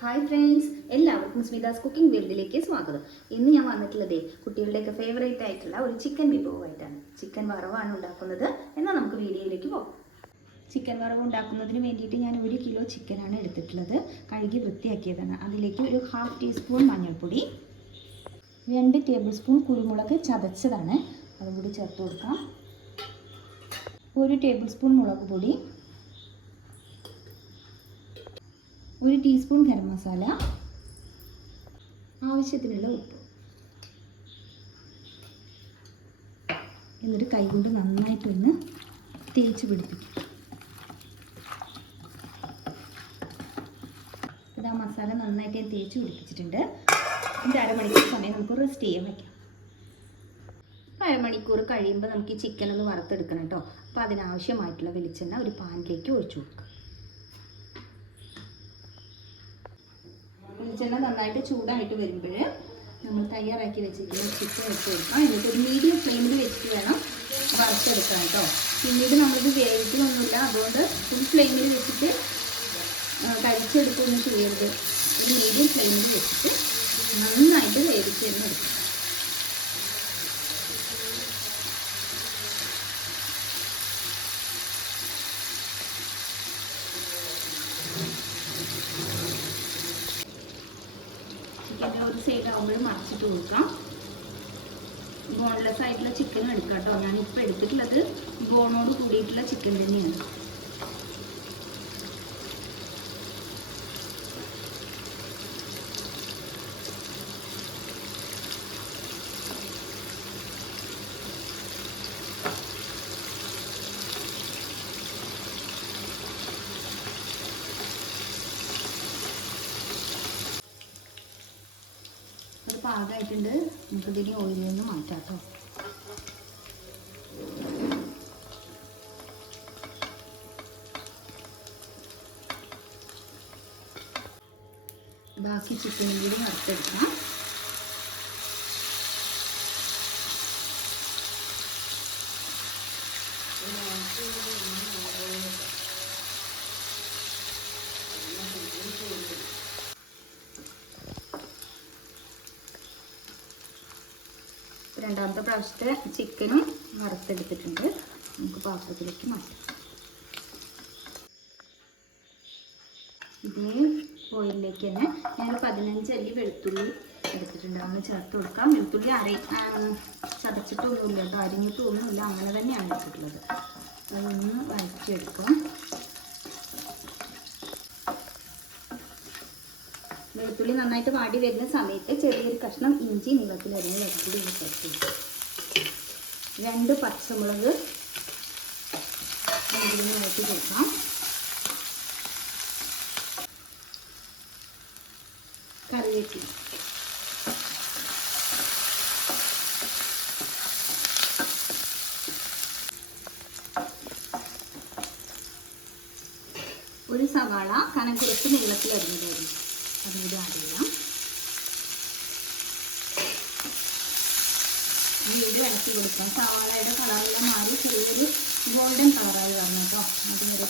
Hi friends എല്ലാവർക്കും സ്മിതാസ് cooking വേൾഡിലേക്ക് സ്വാഗതം. ഇന്ന് ഞാൻ വന്നിട്ടുള്ളതേ കുട്ടികളുടെയൊക്കെ ഫേവറേറ്റ് ആയിട്ടുള്ള ഒരു ചിക്കൻ വിഭവമായിട്ടാണ് ചിക്കൻ വറവാണ് ഉണ്ടാക്കുന്നത്. എന്നാൽ നമുക്ക് വീഡിയോയിലേക്ക് പോകാം. ചിക്കൻ വറവ് ഉണ്ടാക്കുന്നതിന് വേണ്ടിയിട്ട് ഞാൻ ഒരു കിലോ ചിക്കനാണ് എടുത്തിട്ടുള്ളത്. കഴുകി വൃത്തിയാക്കിയതാണ്. അതിലേക്ക് ഒരു ഹാഫ് ടീസ്പൂൺ മഞ്ഞൾപ്പൊടി രണ്ട് ടേബിൾ സ്പൂൺ കുരുമുളക് ചതച്ചതാണ്. അതും കൂടി ചേർത്ത് കൊടുക്കാം. ഒരു ടേബിൾ സ്പൂൺ മുളക് പൊടി ഒരു ടീസ്പൂൺ ഗരം മസാല. ആവശ്യത്തിനുള്ള ഉപ്പ്. എന്നിട്ട് കൈകൊണ്ട് നന്നായിട്ടൊന്ന് തേച്ച് പിടിപ്പിക്കും. ഇത് ആ മസാല നന്നായിട്ട് ഞാൻ തേച്ച് പിടിപ്പിച്ചിട്ടുണ്ട്. ഇത് അരമണിക്കൂർ സമയം നമുക്ക് റെസ്റ്റ് ചെയ്യാൻ വയ്ക്കാം അരമണിക്കൂർ കഴിയുമ്പോൾ നമുക്ക് ഈ ചിക്കൻ ഒന്ന് വറുത്തെടുക്കണം കേട്ടോ. അപ്പോൾ അതിനാവശ്യമായിട്ടുള്ള വെളിച്ചെണ്ണ ഒരു പാനിലേക്ക് ഒഴിച്ചു കൊടുക്കുക വെളിച്ചെണ്ണ നന്നായിട്ട് ചൂടായിട്ട് വരുമ്പോൾ നമ്മൾ തയ്യാറാക്കി വെച്ചിരിക്കുന്ന ചിക്കൻ വെച്ച് കൊടുക്കാം. എന്നിട്ട് ഒരു മീഡിയം ഫ്ലെയിമിൽ വെച്ചിട്ട് വേണം വറച്ചെടുക്കാൻ കേട്ടോ പിന്നീട് നമ്മളിത് വേവിക്കുന്നൊന്നുമില്ല അതുകൊണ്ട് ഫുൾ ഫ്ലെയിമിൽ വെച്ചിട്ട് കഴിച്ചെടുക്കുകയൊന്നും ചെയ്യരുത്. ഒരു മീഡിയം ഫ്ലെയിമിൽ വെച്ചിട്ട് നന്നായിട്ട് വേവിച്ച് ചിക്കന്റെ ഒരു സൈഡ് ആകുമ്പോൾ മറിച്ചിട്ട് കൊടുക്കാം. ബോൺലെസ് ആയിട്ടുള്ള ചിക്കൻ എടുക്കാം കേട്ടോ ഞാനിപ്പോൾ എടുത്തിട്ടുള്ളത് ബോണോട് കൂടിയിട്ടുള്ള ചിക്കൻ തന്നെയാണ്. പാകമായിട്ടുണ്ട്. നമുക്കിതിന് ഓയിലിൽ നിന്ന് മാറ്റാം കേട്ടോ ബാക്കി ചിക്കനും കൂടി വറുത്തെടുക്കാം രണ്ടാമത്തെ പ്രാവശ്യത്തെ ചിക്കനും വറുത്തെടുത്തിട്ടുണ്ട്. നമുക്ക് പാത്രത്തിലേക്ക് മാറ്റാം. ഇതേ ഓയിലിലേക്ക് തന്നെ ഞാൻ പതിനഞ്ച് അല്ലി വെളുത്തുള്ളി എടുത്തിട്ടുണ്ട്. ചേർത്ത് കൊടുക്കാം. വെളുത്തുള്ളി അരി ചതച്ചിട്ടൊന്നുമില്ല കേട്ടോ. അരിഞ്ഞിട്ടൊന്നുമില്ല അങ്ങനെ തന്നെയാണ് എടുത്തിട്ടുള്ളത്. അതൊന്ന് വരച്ചെടുക്കാം വെളുത്തുള്ളി നന്നായിട്ട് വാടി വരുന്ന സമയത്ത് ചെറിയൊരു കഷ്ണം ഇഞ്ചി നീളത്തിൽ വരുന്ന വെളുത്തുള്ളി ഇഞ്ചി ചേർത്ത് രണ്ട് പച്ചമുളക് വഴറ്റി കൊടുക്കാം. കറിവേപ്പില. ഒരു സവാള കനം കുറച്ച് നീളത്തിൽ അതുകൂടി ആഡ് ചെയ്യാം. വീട് ഇളക്കി കൊടുക്കാം. സവാളയുടെ കളറെല്ലാം മാറി ചെറിയൊരു ഗോൾഡൻ കളറായി വന്നു കേട്ടോ. അതുവരെ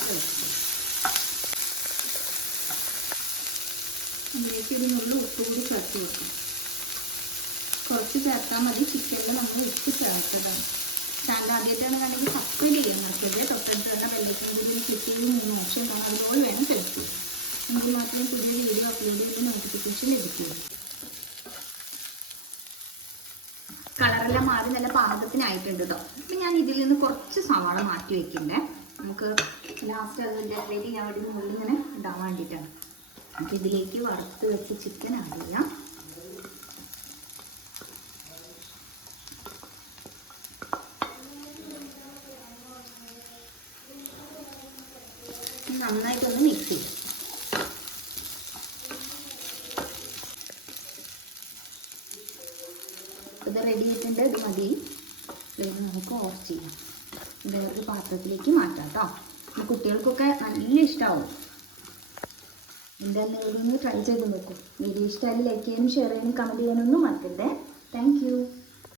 ഇതിലേക്ക് ഒരു നുള്ളു ഉപ്പ് കൂടി ചേർത്ത് കൊടുക്കും. കുറച്ച് ചേർത്താൽ മതി. ചിക്കനിൽ നമ്മൾ ഉപ്പ് ചേർത്തതാണ്. സ്റ്റാൻഡ് ആദ്യമായിട്ടാണെന്നുണ്ടെങ്കിൽ സബ്സ്ക്രൈബ് ചെയ്യാൻ നടക്കരുത് തൊട്ടടുത്ത് തന്നെ കൂടി കിട്ടിയത് മൂന്ന് ഓപ്ഷൻ കാണാം. അതുപോലെ വേണം സെലക്ട് എങ്കിൽ മാത്രമേ പുതിയ വീഡിയോ അപ്ലോഡ് ചെയ്ത് നോട്ടിഫിക്കേഷൻ ലഭിക്കുകയുള്ളൂ കളറെല്ലാം മാറി നല്ല പാകത്തിനായിട്ടുണ്ട് കേട്ടോ അപ്പം ഞാൻ ഇതിൽ നിന്ന് കുറച്ച് സവാള മാറ്റി വെക്കണ്ടേ. നമുക്ക് ലാസ്റ്റ് അതിന്റെ ഡെക്കറേറ്റ് ഞാൻ വേണ്ടി മുകളിൽ ഇങ്ങനെ ഇടാൻ വേണ്ടിയിട്ടാണ്. നമുക്ക് ഇതിലേക്ക് വറുത്ത് വെച്ച് ചിക്കൻ ആഡ് ചെയ്യാം. നന്നായിട്ടൊന്ന് മിക്സ് ചെയ്യും. ഇത് റെഡി ആയിട്ടുണ്ട്. ഇത് മതി. ഫ്ലെയിം നമുക്ക് ഓഫ് ചെയ്യാം. വേറൊരു പാത്രത്തിലേക്ക് മാറ്റാം കേട്ടോ കുട്ടികൾക്കൊക്കെ നല്ല ഇഷ്ടമാവും എന്തായാലും ഒന്ന് ട്രൈ ചെയ്ത് നോക്കൂ. വീഡിയോ ഇഷ്ടമായി ലൈക്ക് ചെയ്യാനും ഷെയർ ചെയ്യാനും കമന്റ് ചെയ്യാനൊന്നും മറക്കരുത്. താങ്ക്